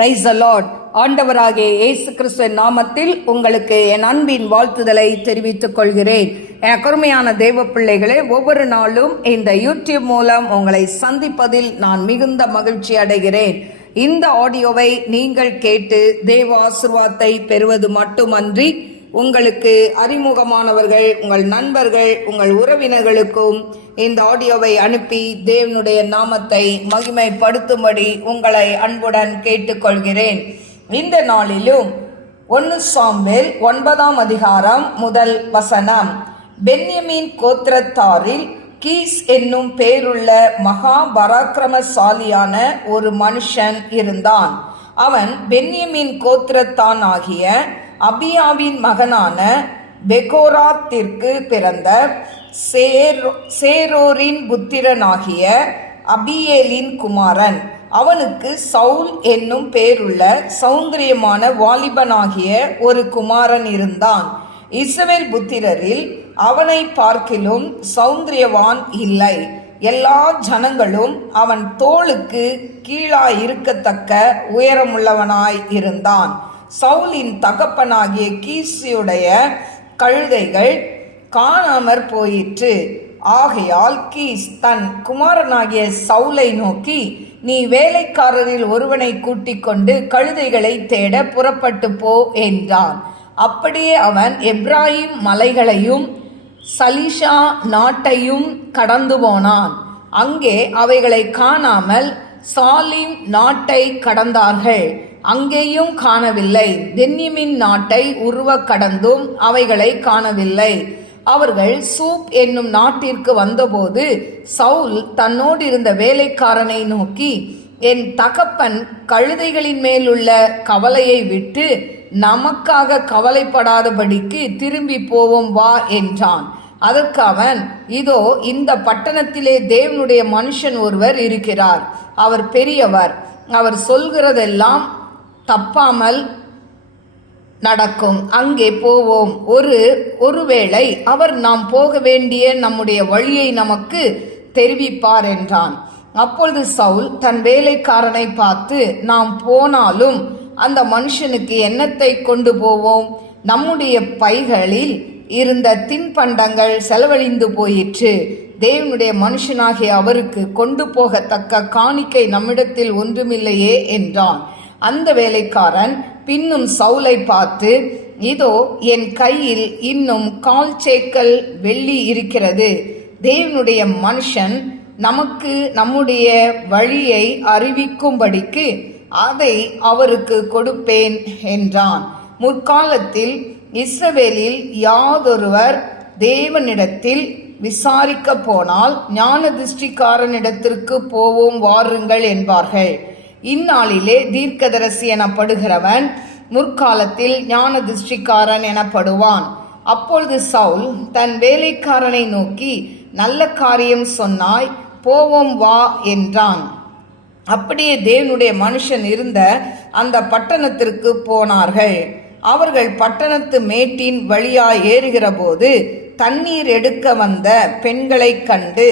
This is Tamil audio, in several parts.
Praise the Lord. ஆண்டவராகிய இயேசு கிறிஸ்துவின் நாமத்தில் உங்களுக்கு என் அன்பின் வாழ்த்துதலை தெரிவித்துக் கொள்கிறேன். என் கருமையான தேவ பிள்ளைகளே, ஒவ்வொரு நாளும் இந்த யூடியூப் மூலம் உங்களை சந்திப்பதில் நான் மிகுந்த மகிழ்ச்சி அடைகிறேன். இந்த ஆடியோவை நீங்கள் கேட்டு தேவ ஆசீர்வாதத்தை பெறுவது மட்டுமன்றி, உங்களுக்கு அறிமுகமானவர்கள், உங்கள் நண்பர்கள், உங்கள் உறவினர்களுக்கும் இந்த ஆடியோவை அனுப்பி தேவனுடைய நாமத்தை மகிமைப்படுத்தும்படி உங்களை அன்புடன் கேட்டுக்கொள்கிறேன். இந்த நாளிலும் 1 சாமுவேல் 9ஆம் அதிகாரம் முதல் வசனம். பென்யமீன் கோத்திரத்தாரில் கீஸ் என்னும் பேருள்ள மகா பராக்கிரமசாலியான ஒரு மனுஷன் இருந்தான். அவன் பென்யமீன் கோத்திரத்தான் ஆகிய அபியாவின் மகனான பெகோராத்திற்கு பிறந்த சேரோரின் புத்திரனாகிய அபியேலின் குமாரன். அவனுக்கு சவுல் என்னும் பேருள்ள சௌந்தரியமான வாலிபனாகிய ஒரு குமாரன் இருந்தான். இஸ்ரவேல் புத்திரரில் அவனை பார்க்கிலும் சௌந்தரியவான் இல்லை. எல்லா ஜனங்களும் அவன் தோளுக்கு கீழாயிருக்கத்தக்க உயரமுள்ளவனாய் இருந்தான். சவுலின் தகப்பனாகிய கீசுடைய கழுதைகள் காணாமற் போயிற்று. ஆகையால் கீஸ் தன் குமாரனாகிய சவுலை நோக்கி, நீ வேலைக்காரரில் ஒருவனை கூட்டிக் கொண்டு கழுதைகளை தேட புறப்பட்டு போ என்றான். அப்படியே அவன் எப்ராயிம் மலைகளையும் சலிஷா நாட்டையும் கடந்து போனான். அங்கே அவைகளை காணாமல் சாலிம் நாட்டை கடந்தார்கள். அங்கேயும் காணவில்லை. பென்யமீன் நாட்டை உருவ கடந்தும் அவைகளை காணவில்லை. அவர்கள் சூப் என்னும் நாட்டிற்கு வந்தபோது சவுல் தன்னோடு இருந்த வேலைக்காரனை நோக்கி, என் தகப்பன் கழுதைகளின் மேலுள்ள கவலையை விட்டு நமக்காக கவலைப்படாதபடிக்கு திரும்பி போவோம் வா என்றான். அதற்கு அவன், இதோ இந்த பட்டணத்திலே தேவனுடைய மனுஷன் ஒருவர் இருக்கிறார். அவர் பெரியவர். அவர் சொல்கிறதெல்லாம் தப்பாமல் நடக்கும். அங்கே போவோம். ஒருவேளை அவர் நாம் போக வேண்டிய நம்முடைய வழியை நமக்கு தெரிவிப்பார் என்றான். அப்பொழுது சவுல் தன் வேலைக்காரனை பார்த்து, நாம் போனாலும் அந்த மனுஷனுக்கு என்னத்தை கொண்டு போவோம்? நம்முடைய பைகளில் இருந்த தின்பண்டங்கள் செலவழிந்து போயிற்று. தேவனுடைய மனுஷனாகிய அவருக்கு கொண்டு போகத்தக்க காணிக்கை நம்மிடத்தில் ஒன்றுமில்லையே என்றான். அந்த வேலைக்காரன் பின்னும் சவுலை பார்த்து, இதோ என் கையில் இன்னும் 1/4 சேக்கல் வெள்ளி இருக்கிறது. தேவனுடைய மனுஷன் நமக்கு நம்முடைய வழியை அறிவிக்கும்படிக்கு அதை அவருக்கு கொடுப்பேன் என்றான். முற்காலத்தில் இஸ்ரவேலில் யாதொருவர் தேவனிடத்தில் விசாரிக்க போனால் ஞான திருஷ்டிக்காரனிடத்திற்கு போவோம் வாருங்கள் என்பார்கள். இந்நாளிலே தீர்க்கதரிசி எனப்படுகிறவன் முற்காலத்தில் ஞான திருஷ்டிக்காரன் எனப்படுவான். அப்பொழுது சவுல் தன் வேலைக்காரனை நோக்கி, நல்ல காரியம் சொன்னாய், போவோம் வா என்றான். அப்படியே தேவனுடைய மனுஷன் இருந்த அந்த பட்டணத்திற்கு போனார்கள். அவர்கள் பட்டணத்து மேட்டின் வழியாய் ஏறுகிற போது தண்ணீர் எடுக்க வந்த பெண்களை கண்டு,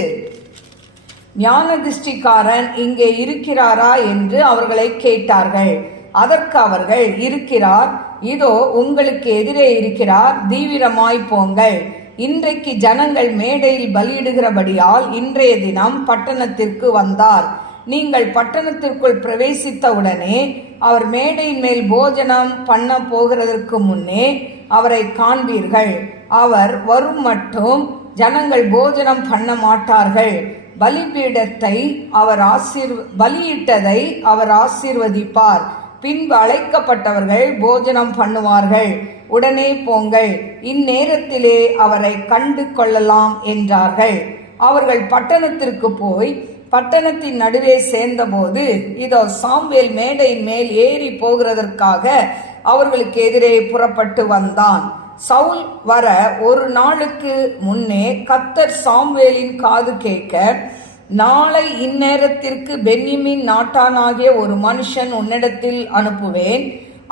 ஞான திருஷ்டிக்காரன் இங்கே இருக்கிறாரா என்று அவர்களை கேட்டார்கள். அதற்கு அவர்கள், இருக்கிறார், இதோ உங்களுக்கு எதிரே இருக்கிறார், தீவிரமாய் போங்கள். இன்றைக்கு ஜனங்கள் மேடையில் பலியிடுகிறபடியால் இன்றைய தினம் பட்டணத்திற்கு வந்தார். நீங்கள் பட்டணத்திற்குள் பிரவேசித்தவுடனே அவர் மேடையின் மேல் போஜனம் பண்ண போகிறதற்கு முன்னே அவரை காண்பீர்கள். அவர் வரும் மட்டும் ஜனங்கள் போஜனம் பண்ண மாட்டார்கள். பலிபீடத்தை பலியிட்டதை அவர் ஆசீர்வதிப்பார். பின்பு அழைக்கப்பட்டவர்கள் போஜனம் பண்ணுவார்கள். உடனே போங்கள், இந்நேரத்திலே அவரை கண்டு கொள்ளலாம் என்றார்கள். அவர்கள் பட்டணத்திற்கு போய் பட்டணத்தின் நடுவே சேர்ந்தபோது, இதோ சாமுவேல் மேடையின் மேல் ஏறி போகிறதற்காக அவர்களுக்கு எதிரே புறப்பட்டு வந்தான். சவுல் வர ஒரு நாளுக்கு முன்னே கர்த்தர் சாமுவேலின் காது கேட்க, நாளை இந்நேரத்திற்கு பென்யமீன் நாட்டானாகிய ஒரு மனுஷன் உன்னிடத்தில் அனுப்புவேன்.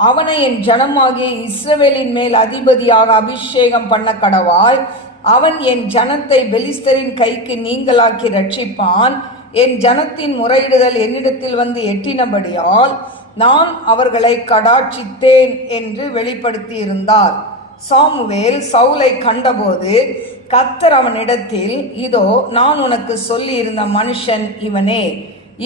அவனை என் ஜனமாகிய இஸ்ரவேலின் மேல் அதிபதியாக அபிஷேகம் பண்ண கடவாய். அவன் என் ஜனத்தை பெலிஸ்தரின் கைக்கு நீங்களாக்கி ரட்சிப்பான். என் ஜனத்தின் முறையிடுதல் என்னிடத்தில் வந்து எட்டினபடியால் நான் அவர்களை கடாட்சித்தேன் என்று வெளிப்படுத்தியிருந்தார். சாமுவேல் சவுலை கண்டபோது கர்த்தர் அவனிடத்தில், இதோ நான் உனக்கு சொல்லியிருந்த மனுஷன் இவனே,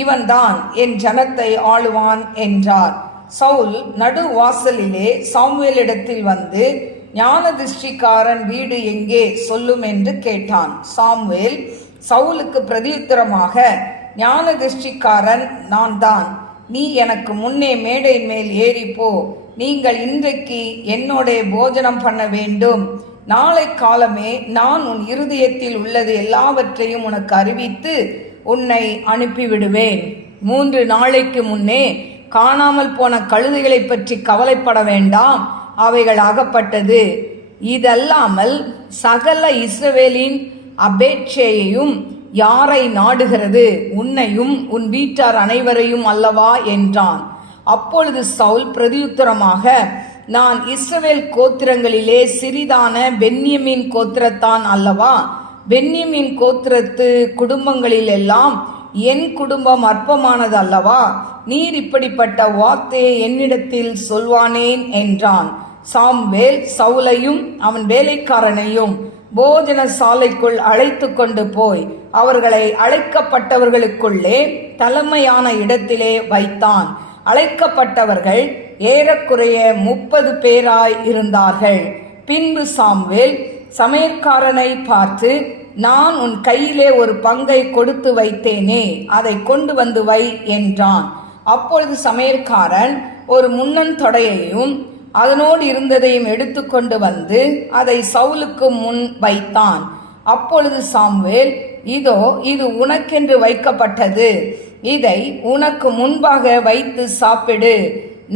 இவன்தான் என் ஜனத்தை ஆளுவான் என்றார். சவுல் நடுவாசலிலே சாமுவேலிடத்தில் வந்து, ஞான திருஷ்டிக்காரன் வீடு எங்கே சொல்லும் என்று கேட்டான். சாமுவேல் சவுலுக்கு பிரதியுத்தரமாக, ஞான திருஷ்டிக்காரன் நான் தான். நீ எனக்கு முன்னே மேடையின் மேல் ஏறிப்போ. நீங்கள் இன்றைக்கு என்னோட போஜனம் பண்ண வேண்டும். நாளை காலமே நான் உன் இருதயத்தில் உள்ளது எல்லாவற்றையும் உனக்கு அறிவித்து உன்னை அனுப்பிவிடுவேன். 3 நாளைக்கு முன்னே காணாமல் போன கழுதைகளை பற்றி கவலைப்பட வேண்டாம், அவைகள் அகப்பட்டது. இதல்லாமல் சகல இஸ்ரவேலின் அபேட்சையையும் யாரை நாடுகிறது? உன்னையும் உன் வீட்டார் அனைவரையும் அல்லவா என்றான். அப்பொழுது சவுல் பிரதியுத்தரமாக, நான் இஸ்ரவேல் கோத்திரங்களிலே சிறிதான பென்யமீன் கோத்திரத்தான் அல்லவா? பென்யமீன் கோத்திரத்து குடும்பங்களிலெல்லாம் என் குடும்பம் அற்பமானது அல்லவா? நீர் இப்படிப்பட்ட வார்த்தையை என்னிடத்தில் சொல்வானேன் என்றான். சாமுவேல் சவுலையும் அவன் வேலைக்காரனையும் போஜன சாலைக்குள் அழைத்து கொண்டு போய் அவர்களை அழைக்கப்பட்டவர்களுக்குள்ளே தலைமையான இடத்திலே வைத்தான். அழைக்கப்பட்டவர்கள் ஏறக்குறைய 30 பேராய் இருந்தார்கள். பின்பு சாமுவேல் சமையற்காரனை பார்த்து, நான் உன் கையிலே ஒரு பங்கை கொடுத்து வைத்தேனே, அதை கொண்டு வந்து வை என்றான். அப்பொழுது சமையற்காரன் ஒரு முன்னன் தொடையையும் அதனோடு இருந்ததையும் எடுத்துக்கொண்டு வந்து அதை சவுலுக்கு முன் வைத்தான். அப்பொழுது சாமுவேல், இதோ இது உனக்கென்று வைக்கப்பட்டது, இதை உனக்கு முன்பாக வைத்து சாப்பிடு.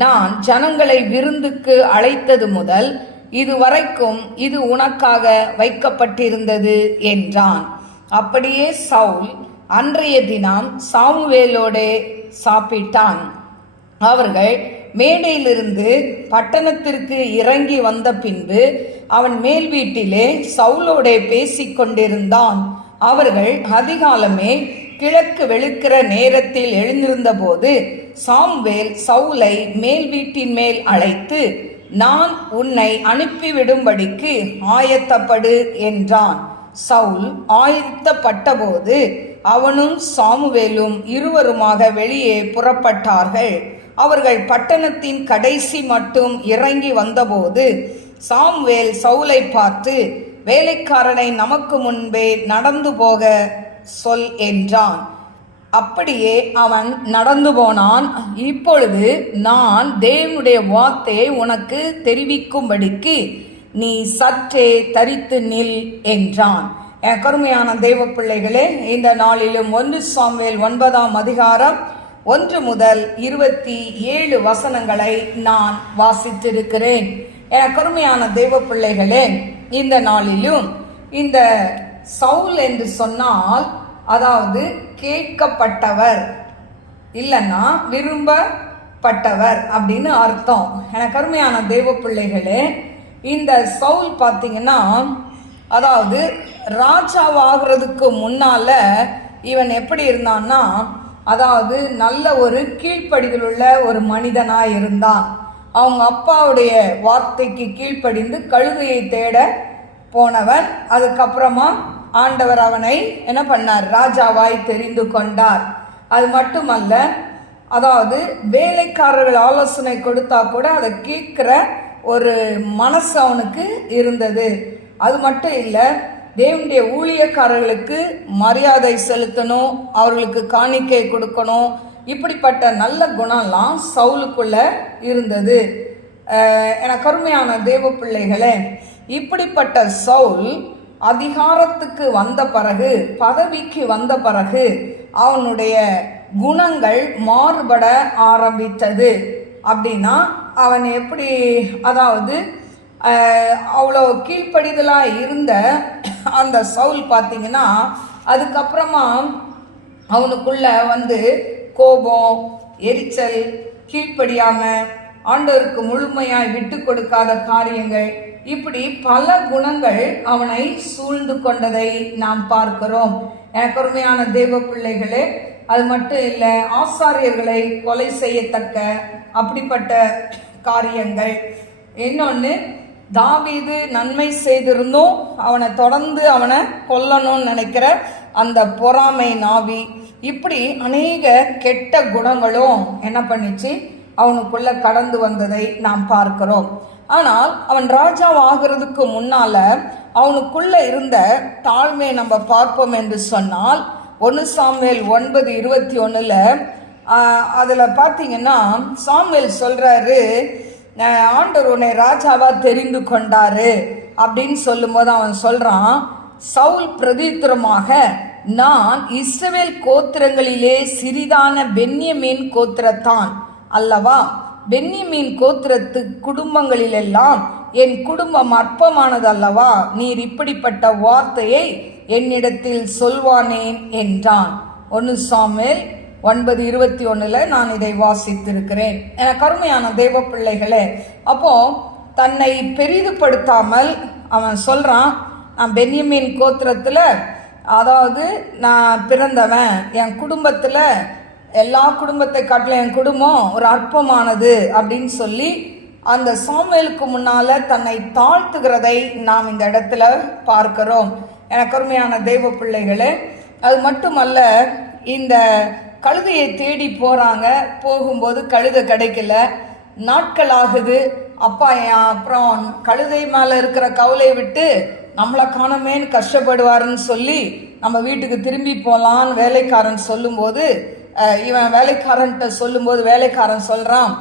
நான் ஜனங்களை விருந்துக்கு அழைத்தது முதல் இதுவரைக்கும் இது உனக்காக வைக்கப்பட்டிருந்தது என்றான். அப்படியே சவுல் அன்றைய தினம் சாமுவேலோடே சாப்பிட்டான். அவர்கள் மேடையிலிருந்து பட்டணத்திற்கு இறங்கி வந்த பின்பு அவன் மேல் வீட்டிலே சவுலோடே பேசிக் கொண்டிருந்தான். அவர்கள் அதிகாலமே கிழக்கு வெளுக்கிற நேரத்தில் எழுந்திருந்த போது சாமுவேல் சவுலை மேல் வீட்டின் மேல் அழைத்து, நான் உன்னை அனுப்பிவிடும்படிக்கு ஆயத்தப்படு என்றான். சவுல் ஆயத்தப்பட்ட போது அவனும் சாமுவேலும் இருவருமாக வெளியே புறப்பட்டார்கள். அவர்கள் பட்டணத்தின் கடைசி மட்டும் இறங்கி வந்தபோது சாமுவேல் சவுலை பார்த்து, வேலைக்காரனை நமக்கு முன்பே நடந்து போக சொல் என்றான். அப்படியே அவன் நடந்து போனான். இப்பொழுது நான் தேவனுடைய வார்த்தையை உனக்கு தெரிவிக்கும்படிக்கு நீ சற்றே தரித்து நில் என்றான். என் கருமையான தேவ பிள்ளைகளே, இந்த நாளிலும் 1 சாமுவேல் 9ஆம் அதிகாரம் 1 முதல் 27 வசனங்களை நான் வாசித்திருக்கிறேன். என் கருமையான தேவ பிள்ளைகளே, இந்த நாளிலும் இந்த சவுல் என்று சொன்னால் அதாவது கேட்கப்பட்டவர் இல்லைன்னா விரும்பப்பட்டவர் அப்படின்னு அர்த்தம். எனக்கு அருமையான தேவ பிள்ளைகளே, இந்த சவுல் பார்த்தீங்கன்னா அதாவது ராஜாவாகிறதுக்கு முன்னால இவன் எப்படி இருந்தான்னா, அதாவது நல்ல ஒரு கீழ்ப்படிதல் உள்ள ஒரு மனிதனாய் இருந்தான். அவங்க அப்பாவுடைய வார்த்தைக்கு கீழ்ப்படிந்து கழுதையை தேட போனவன். அதுக்கப்புறமா ஆண்டவர் அவனை என்ன பண்ணார்? ராஜாவாய் தெரிந்து கொண்டார். அது மட்டுமல்ல, அதாவது வேலைக்காரர்கள் ஆலோசனை கொடுத்தா கூட அதை கேட்கிற ஒரு மனசு அவனுக்கு இருந்தது. அது மட்டும் இல்லை, தேவனுடைய ஊழியக்காரர்களுக்கு மரியாதை செலுத்தணும், அவர்களுக்கு காணிக்கை கொடுக்கணும், இப்படிப்பட்ட நல்ல குணம்லாம் சவுலுக்குள்ள இருந்தது. எனக்கு அருமையான தேவ பிள்ளைகளே, இப்படிப்பட்ட சவுல் அதிகாரத்துக்கு வந்த பிறகு, பதவிக்கு வந்த பிறகு அவனுடைய குணங்கள் மாறுபட ஆரம்பித்தது. அப்படின்னா அவன் எப்படி, அதாவது அவ்வளோ கீழ்ப்படிதலாக இருந்த அந்த சவுல் பார்த்தீங்கன்னா அதுக்கப்புறமா அவனுக்குள்ள வந்து கோபம், எரிச்சல், கீழ்ப்படியாமல் ஆண்டவருக்கு முழுமையாய் விட்டு கொடுக்காத காரியங்கள், இப்படி பல குணங்கள் அவனை சூழ்ந்து கொண்டதை நாம் பார்க்கிறோம். எனக்கு உண்மையான தேவ பிள்ளைகளே, அது மட்டும் இல்லை, ஆசாரியர்களை கொலை செய்யத்தக்க அப்படிப்பட்ட காரியங்கள். இன்னொன்று, தாவீது நன்மை செய்திருந்தும் அவனை தொடர்ந்து அவனை கொல்லணும்னு நினைக்கிற அந்த பொறாமை நாவி, இப்படி அநேக கெட்ட குணங்களும் என்ன பண்ணிச்சு, அவனுக்குள்ள கடந்து வந்ததை நாம் பார்க்கிறோம். ஆனால் அவன் ராஜாவாகிறதுக்கு முன்னால அவனுக்குள்ள இருந்த தாழ்மையை நம்ம பார்ப்போம் என்று சொன்னால் 1 சாமுவேல் 9:21 அதில் பார்த்தீங்கன்னா சாமுவேல் சொல்றாரு, ஆண்டவர் உன்னை ராஜாவா தெரிந்து கொண்டாரு அப்படின்னு சொல்லும்போது அவன் சொல்றான், சவுல் பிரதித்திரமாக, நான் இஸ்ரவேல் கோத்திரங்களிலே சிறிதான பென்யமீன் கோத்திரத்தான் அல்லவா, பென்யமீன் கோத்திரத்து குடும்பங்களிலெல்லாம் என் குடும்பம் அற்பமானது அல்லவா, நீர் இப்படிப்பட்ட வார்த்தையை என்னிடத்தில் சொல்வானேன் என்றான். 1 சாமுவேல் 9:21 நான் இதை வாசித்திருக்கிறேன். எனக்கு அருமையான தேவ பிள்ளைகளே, அப்போ தன்னை பெரிதுபடுத்தாமல் அவன் சொல்றான், நான் பென்யமீன் கோத்திரத்துல, அதாவது நான் பிறந்தவன், என் குடும்பத்துல எல்லா குடும்பத்தை காட்டிலும் என் குடும்பம் ஒரு அற்பமானது அப்படின்னு சொல்லி அந்த சாமுவேலுக்கு முன்னால தன்னை தாழ்த்துகிறதை நாம் இந்த இடத்துல பார்க்கிறோம். எனக்கு அருமையான தெய்வ பிள்ளைகளே, அது மட்டுமல்ல, இந்த கழுதையை தேடி போறாங்க, போகும்போது கழுதை கிடைக்கல, நாட்கள் ஆகுது. அப்பா அப்புறம் கழுதை மேல இருக்கிற கவலை விட்டு நம்மளை காணமேன்னு கஷ்டப்படுவாருன்னு சொல்லி நம்ம வீட்டுக்கு திரும்பி போலான்னு வேலைக்காரன் சொல்லும்போது, இவன் வேலைக்காரன்ட்ட சொல்லும்போது வேலைக்காரன் சொல்றான்,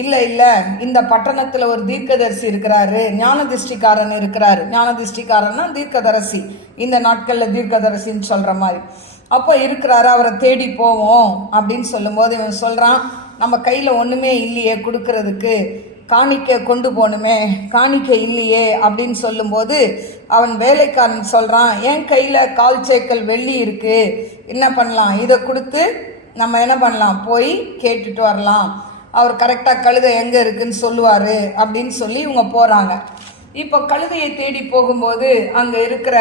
இல்லை இல்லை, இந்த பட்டணத்தில் ஒரு தீர்க்கதரிசி இருக்கிறாரு, ஞானதிஷ்டிக்காரன் இருக்கிறாரு. ஞானதிஷ்டிக்காரன்னா தீர்க்கதரிசி, இந்த நாட்களில் தீர்க்கதரிசின்னு சொல்கிற மாதிரி. அப்போ இருக்கிறாரு, அவரை தேடி போவோம் அப்படின்னு சொல்லும்போது இவன் சொல்கிறான், நம்ம கையில் ஒன்றுமே இல்லையே கொடுக்கறதுக்கு, காணிக்கை கொண்டு போகணுமே, காணிக்கை இல்லையே அப்படின்னு சொல்லும்போது அவன் வேலைக்காரன் சொல்கிறான், என் கையில் 1/4 சேக்கல் வெள்ளி இருக்குது, என்ன பண்ணலாம், இதை கொடுத்து நம்ம என்ன பண்ணலாம், போய் கேட்டுட்டு வரலாம், அவர் கரெக்டாக கழுதை எங்கே இருக்குன்னு சொல்லுவார் அப்படின்னு சொல்லி இவங்க போகிறாங்க. இப்போ கழுதையை தேடி போகும்போது அங்கே இருக்கிற,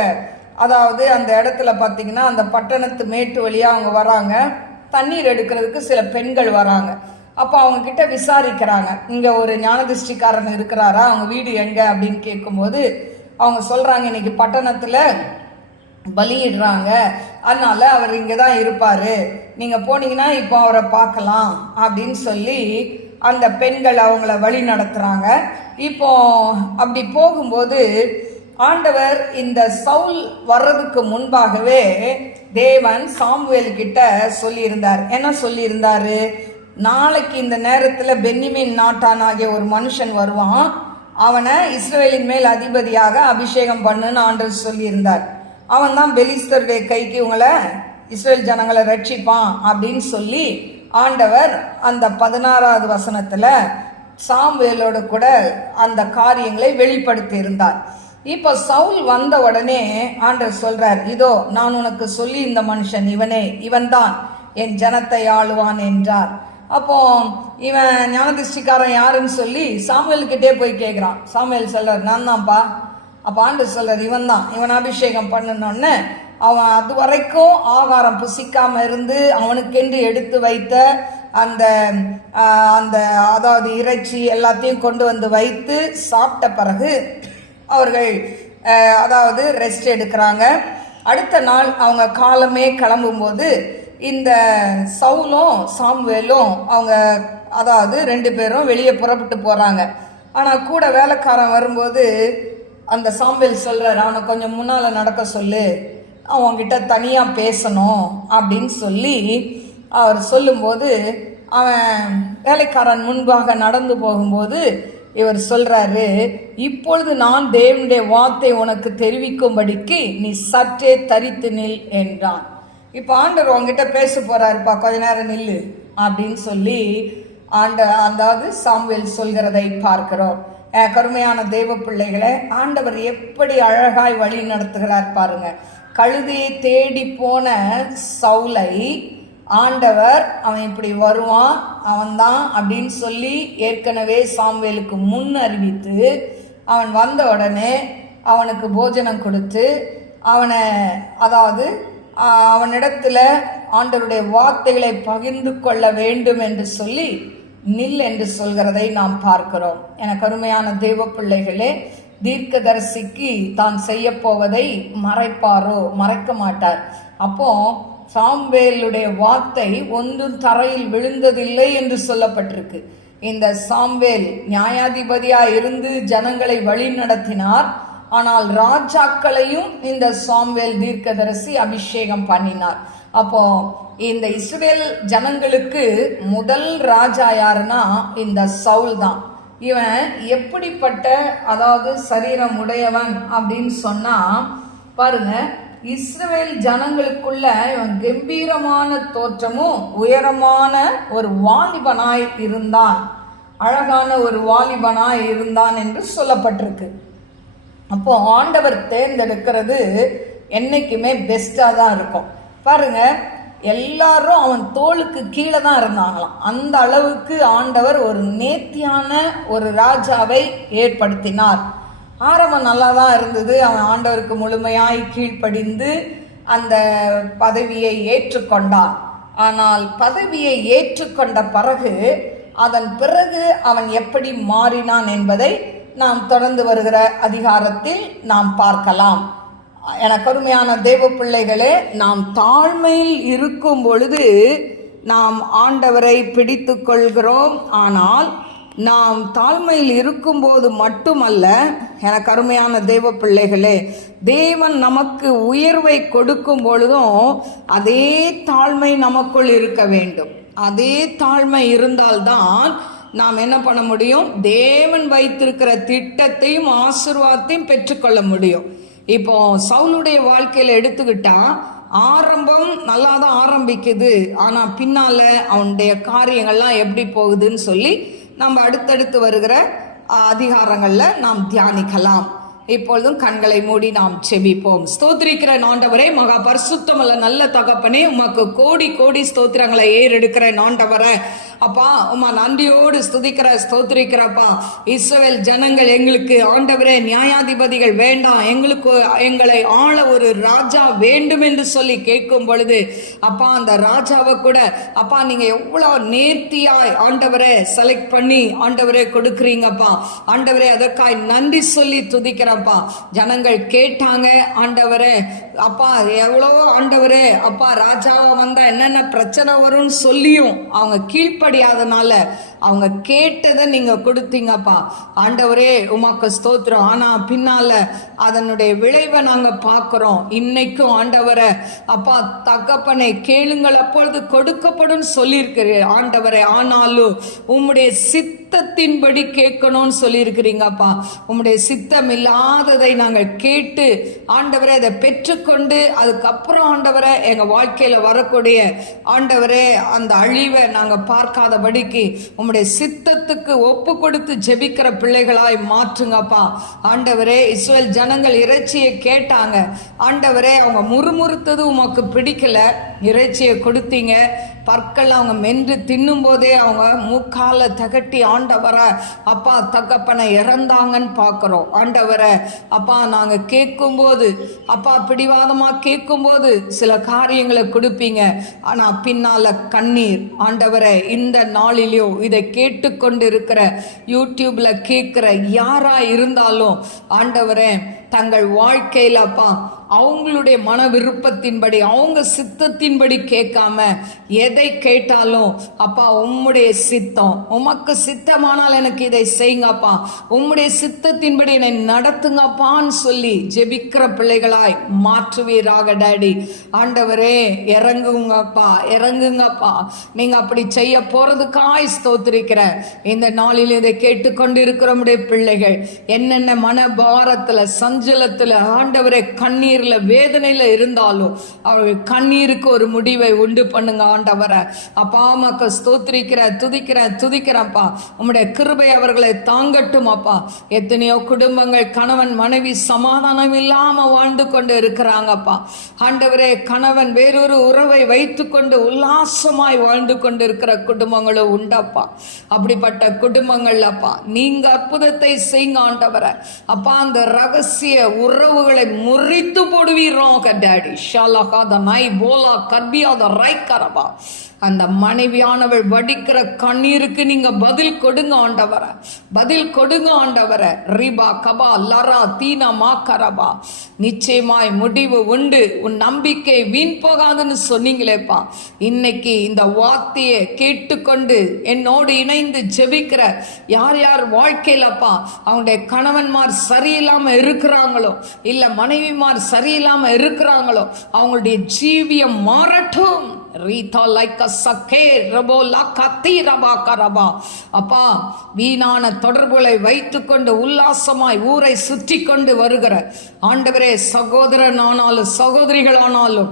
அதாவது அந்த இடத்துல பார்த்தீங்கன்னா அந்த பட்டணத்து மேட்டு வழியாக அவங்க வராங்க, தண்ணீர் எடுக்கிறதுக்கு சில பெண்கள் வராங்க. அப்போ அவங்க கிட்ட விசாரிக்கிறாங்க, இங்கே ஒரு ஞானதிஷ்டிக்காரன் இருக்கிறாரா, அவங்க வீடு எங்கே அப்படின்னு கேட்கும்போது அவங்க சொல்கிறாங்க, இன்னைக்கு பட்டணத்தில் பலியிடுறாங்க, அதனால அவர் இங்கே தான் இருப்பார், நீங்கள் போனீங்கன்னா இப்போ அவரை பார்க்கலாம் அப்படின்னு சொல்லி அந்த பெண்கள் அவங்கள வழி நடத்துகிறாங்க. இப்போ அப்படி போகும்போது ஆண்டவர் இந்த சவுல் வர்றதுக்கு முன்பாகவே தேவன் சாமுவேல் கிட்ட சொல்லியிருந்தார். என்ன சொல்லியிருந்தாரு, நாளைக்கு இந்த நேரத்தில் பென்யமீன் நாட்டானாகிய ஒரு மனுஷன் வருவான், அவனை இஸ்ரவேலின் மேல் அதிபதியாக அபிஷேகம் பண்ணுன்னு ஆண்டவர் சொல்லியிருந்தார். அவன் தான் பெலிஸ்தருடைய கைக்கு இவங்களை இஸ்ரேல் ஜனங்களை ரட்சிப்பான் அப்படின்னு சொல்லி ஆண்டவர் அந்த 16வது வசனத்துல சாமுவேலோட கூட அந்த காரியங்களை வெளிப்படுத்தி இருந்தார். இப்போ சவுல் வந்த உடனே ஆண்டவர் சொல்றார், இதோ நான் உனக்கு சொல்லி இந்த மனுஷன் இவனே, இவன்தான் என் ஜனத்தை ஆளுவான் என்றார். அப்போ இவன் ஞானதிஷ்டிக்காரன் யாருன்னு சொல்லி சாமுவேல்கிட்டே போய் கேட்குறான். சாமுவேல் சொல்றார், நான் தான்ப்பா. அப்போ ஆண்டவர் சொல்றார், இவன் தான், இவன் அபிஷேகம் பண்ணணுன்னு அவன் அது வரைக்கும் ஆகாரம் புசிக்காம இருந்து அவனுக்கென்று எடுத்து வைத்த அந்த அந்த அதாவது இறைச்சி எல்லாத்தையும் கொண்டு வந்து வைத்து சாப்பிட்ட பிறகு அவர்கள் அதாவது ரெஸ்ட் எடுக்கிறாங்க. அடுத்த நாள் அவங்க காலமே கிளம்பும்போது இந்த சவுலும் சாமுவேலும் அவங்க அதாவது 2 பேரும் வெளியே புறப்பட்டு போகிறாங்க. ஆனால் கூட வேலைக்காரன் வரும்போது அந்த சாமுவேல் சொல்கிறார், அவனை கொஞ்சம் முன்னால் நடக்க சொல்லு, அவன்கிட்ட தனியாக பேசணும் அப்படின்னு சொல்லி அவர் சொல்லும்போது அவன் வேலைக்காரன் முன்பாக நடந்து போகும்போது இவர் சொல்றாரு, இப்பொழுது நான் தேவனுடைய வார்த்தை உனக்கு தெரிவிக்கும்படிக்கு நீ சற்றே தரித்து நில் என்றான். இப்போ ஆண்டவர் உங்ககிட்ட பேச போறாருப்பா, கொஞ்ச நேரம் நில்லு அப்படின்னு சொல்லி அதாவது சாமுவேல் சொல்கிறதை பார்க்கிறோம். கருமையான தெய்வ பிள்ளைகளை, ஆண்டவர் எப்படி அழகாய் வழி நடத்துகிறார் பாருங்க. கழுதையை தேடி போன சவுலை ஆண்டவர் அவன் இப்படி வருவான், அவன்தான் அப்படின்னு சொல்லி ஏற்கனவே சாமுவேலுக்கு முன் அறிவித்து அவன் வந்த உடனே அவனுக்கு போஜனம் கொடுத்து அவனை அதாவது அவனிடத்துல ஆண்டவருடைய வார்த்தைகளை பகிர்ந்து கொள்ள வேண்டும் என்று சொல்லி நில் என்று சொல்கிறதை நாம் பார்க்கிறோம். எனக்கு அருமையான தேவ பிள்ளைகளே, தீர்க்கதரிசிக்கு தான் செய்ய போவதை மறைப்பாரோ? மறைக்க மாட்டார். அப்போ சாமுவேலுடைய வார்த்தை ஒன்றும் தரையில் விழுந்ததில்லை என்று சொல்லப்பட்டிருக்கு. இந்த சாமுவேல் நியாயாதிபதியா இருந்து ஜனங்களை வழி நடத்தினார். ஆனால் ராஜாக்களையும் இந்த சாமுவேல் தீர்க்கதரிசி அபிஷேகம் பண்ணினார். அப்போ இந்த இஸ்ரவேல் ஜனங்களுக்கு முதல் ராஜா யாருன்னா இந்த சவுல் தான். இவன் எப்படிப்பட்ட, அதாவது சரீரம் உடையவன் அப்படின்னு சொன்னா பாருங்க, இஸ்ரவேல் ஜனங்களுக்குள்ள இவன் கம்பீரமான தோற்றமும் உயரமான ஒரு வாலிபனாய் இருந்தான், அழகான ஒரு வாலிபனாய் இருந்தான் என்று சொல்லப்பட்டிருக்கு. அப்போ ஆண்டவர் தேர்ந்தெடுக்கிறது என்னைக்குமே பெஸ்டா தான் இருக்கும். பாருங்க, எல்லாரும் அவன் தோளுக்கு கீழே தான் இருந்தாங்களாம். அந்த அளவுக்கு ஆண்டவர் ஒரு நேர்த்தியான ஒரு ராஜாவை ஏற்படுத்தினார். ஆரம்பம் நல்லா தான் இருந்தது. அவன் ஆண்டவருக்கு முழுமையாய் கீழ்ப்படிந்து அந்த பதவியை ஏற்றுக்கொண்டான். ஆனால் பதவியை ஏற்றுக்கொண்ட பிறகு அதன் பிறகு அவன் எப்படி மாறினான் என்பதை நாம் தொடர்ந்து வருகிற அதிகாரத்தில் நாம் பார்க்கலாம். எனக்கு அருமையான தேவ பிள்ளைகளே, நாம் தாழ்மையில் இருக்கும் பொழுது நாம் ஆண்டவரை பிடித்து கொள்கிறோம். ஆனால் நாம் தாழ்மையில் இருக்கும்போது மட்டுமல்ல, எனக்கு அருமையான தேவ பிள்ளைகளே, தேவன் நமக்கு உயர்வை கொடுக்கும் பொழுதும் அதே தாழ்மை நமக்குள் இருக்க வேண்டும். அதே தாழ்மை இருந்தால்தான் நாம் என்ன பண்ண முடியும்? தேவன் வைத்திருக்கிற திட்டத்தையும் ஆசீர்வாதத்தையும் பெற்றுக்கொள்ள முடியும். இப்போ சவுலுடைய வாழ்க்கையில எடுத்துக்கிட்டா, ஆரம்பம் நல்லா தான் ஆரம்பிக்குது, ஆனா பின்னால அவனுடைய காரியங்கள்லாம் எப்படி போகுதுன்னு சொல்லி நம்ம அடுத்தடுத்து வருகிற அதிகாரங்கள்ல நாம் தியானிக்கலாம். இப்பொழுதும் கண்களை மூடி நாம் செபிப்போம். ஸ்தோத்திரிக்கிற ஆண்டவரே, மகா பரிசுத்தமுள்ள நல்ல தகப்பனே, உமக்கு கோடி கோடி ஸ்தோத்திரங்களை ஏறெடுக்கிற ஆண்டவரே, அப்பா உமா நன்றியோடு ஸ்துதிக்கிற ஸ்தோத்திரிக்கிறப்பா. இஸ்ரவேல் ஜனங்கள் எங்களுக்கு ஆண்டவரே நியாயாதிபதிகள் வேண்டாம், எங்களை ஆள ஒரு ராஜா வேண்டும் என்று சொல்லி கேட்கும் பொழுது அப்பா, அந்த ராஜாவை கூட அப்பா நீங்க எவ்வளவு நேர்த்தியாய் ஆண்டவரே செலக்ட் பண்ணி ஆண்டவரே கொடுக்குறீங்கப்பா. ஆண்டவரே அதற்காய் நன்றி சொல்லி துதிக்கிறப்பா. ஜனங்கள் கேட்டாங்க ஆண்டவரே, அப்பா எவ்வளவோ ஆண்டவரே, அப்பா ராஜாவை வந்தா என்னென்ன பிரச்சனை வரும்னு சொல்லியும் அவங்க கீழ்ப்படியாதனால அவங்க கேட்டதை நீங்க கொடுத்தீங்கப்பா. ஆண்டவரே உமக்கு ஸ்தோத்திரம். ஆனா பின்னால அதனுடைய விளைவை நாங்க பார்க்கிறோம். இன்னைக்கும் ஆண்டவரை அப்பா தகப்பனை கேளுங்கள் அப்பொழுது கொடுக்கப்படும் சொல்லியிருக்கிறீர் ஆண்டவரே. ஆனாலும் உம்முடைய சித்தத்தின்படி கேட்கணும்னு சொல்லியிருக்கிறீங்கப்பா. உம்முடைய சித்தம் இல்லாததை நாங்கள் கேட்டு ஆண்டவரை அதை பெற்றுக்கொண்டு அதுக்கப்புறம் ஆண்டவரை எங்க வாழ்க்கையில வரக்கூடிய ஆண்டவரே அந்த அழிவை நாங்க பார்க்காதபடிக்கு உம்முடைய சித்தத்துக்கு ஒப்பு கொடுத்து ஜெபிக்கிற பிள்ளைகளாய் மாற்றுங்கப்பா. ஆண்டவரே, இஸ்ரவேல் ஜனங்கள் இறைச்சியை கேட்டாங்க ஆண்டவரே, அவங்க முறுமுறுத்தது உமக்கு பிடிக்கல, இறைச்சியை கொடுத்தீங்க. பற்கள் அவங்க மென்று தின்னும் போதே அவங்க மூக்கால தகட்டி ஆண்டவரை அப்பா தகப்பனை இறந்தாங்கன்னு பார்க்கிறோம். ஆண்டவரை அப்பா நாங்க கேட்கும்போது அப்பா பிடிவாதமா கேட்கும்போது சில காரியங்களை கொடுப்பீங்க, ஆனா பின்னால கண்ணீர். ஆண்டவரை இந்த நாளிலேயோ இதை கேட்டுக்கொண்டு இருக்கிற யூடியூப்ல கேட்கிற யாரா இருந்தாலும் ஆண்டவரே தங்கள் வாழ்க்கையில அப்பா அவங்களுடைய மன விருப்பத்தின்படி அவங்க சித்தத்தின்படி கேட்காம எதை கேட்டாலும் அப்பா உம்முடைய சித்தம், உமக்கு சித்தமானால் எனக்கு இதை செய்யுங்கப்பா, உம்முடைய சித்தத்தின்படி என்னை நடத்துங்கப்பான்னு சொல்லி ஜெபிக்கிற பிள்ளைகளாய் மாற்றுவீராக டாடி. ஆண்டவரே இறங்குங்கப்பா, இறங்குங்கப்பா. நீங்க அப்படி செய்ய போறதுக்காய் ஸ்தோத்திரிக்கிற இந்த நாளில் இதை கேட்டுக்கொண்டு இருக்கிற பிள்ளைகள் என்னென்ன மன பாரத்துல சஞ்சலத்துல ஆண்டவரே கண்ணீர் வேதனையில இருந்தாலும் அவர்கள் கண்ணீருக்கு ஒரு முடிவை உண்டு பண்ணுங்க ஆண்டவரை. அப்பா அம்மாக்கு ஸ்தோத்திரிக்கிற துதிக்கிறப்பா. உம்முடைய கிருபை அவர்களை தாங்கட்டும் அப்பா. எத்தனையோ குடும்பங்கள் கணவன் மனைவி சமாதானம் இல்லாம வாழ்ந்து கொண்டு இருக்கிறாங்கப்பா. ஆண்டவரே கணவன் வேறொரு உறவை வைத்து கொண்டு உல்லாசமாய் வாழ்ந்து கொண்டு இருக்கிற குடும்பங்களும் உண்டப்பா. அப்படிப்பட்ட குடும்பங்கள் அப்பா நீங்க அற்புதத்தை செய்யுங்க ஆண்டவரை. அப்பா அந்த ரகசிய உறவுகளை முறித்து போடுவீராக டாடி. ஷலகாத மை போலா கர்பியாத ரை கரபா. அந்த மனைவியானவள் வடிக்கிற கண்ணீருக்கு நீங்க பதில் கொடுங்க ஆண்டவர, பதில் கொடுங்க ஆண்டவர. ரிபா கபா லரா தீனா மா கரபா. நிச்சயமாய் முடிவு உண்டு, உன் நம்பிக்கை வீண் போகாதுன்னு சொன்னீங்களேப்பா. இன்னைக்கு இந்த வார்த்தையை கேட்டுக்கொண்டு என்னோடு இணைந்து ஜெபிக்கிற யார் யார் வாழ்க்கையிலப்பா அவங்களுடைய கணவன்மார் சரியில்லாம இருக்கிறாங்களோ, இல்ல மனைவிமார் சரியில்லாம இருக்கிறாங்களோ, அவங்களுடைய ஜீவியம் மாறட்டும். ரீதா லைக்க சக்கே ரபோ லக்கத்தி ரபா கரபா. அப்பா, வீணான தொடர்புகளை வைத்துக்கொண்டு உல்லாசமாய் ஊரை சுற்றி கொண்டு வருகிற ஆண்டவரே, சகோதரனானாலும் சகோதரிகளானாலும்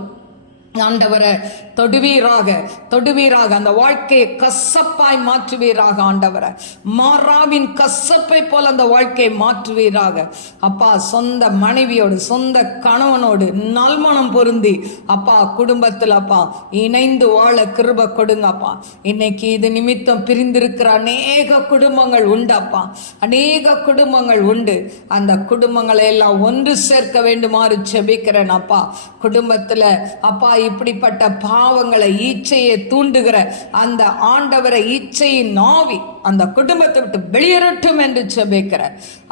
ஆண்டவரை தொடுவீராக, தொடுவீராக. அந்த வாழ்க்கையை கசப்பாய் மாற்றுவீராக ஆண்டவரை. மாறாவின் கசப்பை போல அந்த வாழ்க்கையை மாற்றுவீராக அப்பா. சொந்த மனைவியோடு சொந்த கணவனோடு நல்மனம் பொருந்தி அப்பா குடும்பத்தில் அப்பா இணைந்து வாழ கிருபை கொடுங்கப்பா. இன்னைக்கு இது நிமித்தம் பிரிந்திருக்கிற அநேக குடும்பங்கள் உண்டு அப்பா, அநேக குடும்பங்கள் உண்டு. அந்த குடும்பங்களை எல்லாம் ஒன்று சேர்க்க வேண்டுமாறு ஜெபிக்கிறேன் அப்பா. குடும்பத்தில் அப்பா இப்படிப்பட்ட பாவங்களை, ஈச்சையை தூண்டுகிற அந்த ஆண்டவரை ஈச்சையின் ஆவி அந்த குடும்பத்தை விட்டு வெளியேறட்டும் என்று ஜெபிக்கிற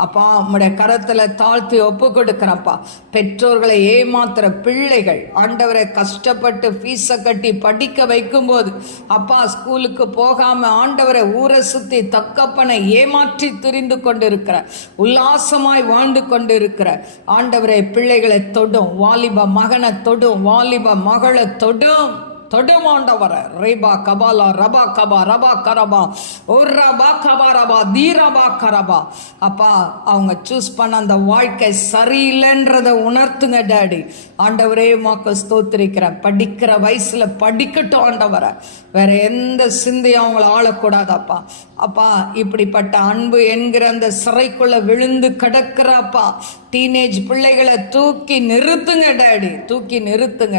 அப்பா. உம்முடைய கரத்துல தாழ்த்தி ஒப்பு கொடுக்கிறப்பா. பெற்றோர்களை ஏமாத்துற பிள்ளைகள் ஆண்டவரை கஷ்டப்பட்டு ஃபீஸை கட்டி படிக்க வைக்கும் போது அப்பா ஸ்கூலுக்கு போகாம ஆண்டவரை ஊரை சுத்தி தக்கப்பனை ஏமாற்றி திரிந்து கொண்டிருக்கிற, உல்லாசமாய் வாழ்ந்து கொண்டிருக்கிற ஆண்டவரை பிள்ளைகளை தொடும், வாலிப மகனை தொடும், வாலிப மகளை தொடும், தொடுமாண்டவர. ரேபா கபாலா ரபா கபா ரபா கரபா ஒரு ரபா கபா ரபா தீரபா கரபா. அப்பா, அவங்க சூஸ் பண்ண அந்த வாழ்க்கை சரியில்லைன்றதை உணர்த்துங்க டாடி. ஆண்டவரே உமக்கு ஸ்தோத்திரிக்கிறேன். படிக்கிற வயசுல படிக்கட்டும் ஆண்டவரை. வேற எந்த சிந்தையும் அவங்கள ஆளக்கூடாதாப்பா. அப்பா, இப்படிப்பட்ட அன்பு என்கிற அந்த சிறைக்குள்ள விழுந்து கிடக்கிறப்பா டீனேஜ் பிள்ளைகளை தூக்கி நிறுத்துங்க டாடி, தூக்கி நிறுத்துங்க.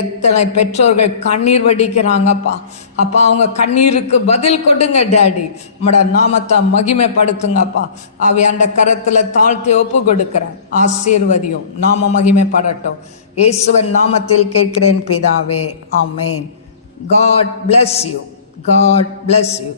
எத்தனை பெற்றோர்கள் கண்ணீர் வடிக்கிறாங்கப்பா. அப்பா, அவங்க கண்ணீருக்கு பதில் கொடுங்க டாடி. நம்மட நாமத்தை மகிமைப்படுத்துங்கப்பா. அவையாண்ட கரத்துல தாழ்த்தி ஒப்பு கொடுக்கிறேன். ஆசீர்வதியும், நாம மகிமைப்படட்டும். இயேசுவின் நாமத்தில் கேட்கிறேன் பிதாவே, ஆமென். God bless you. God bless you.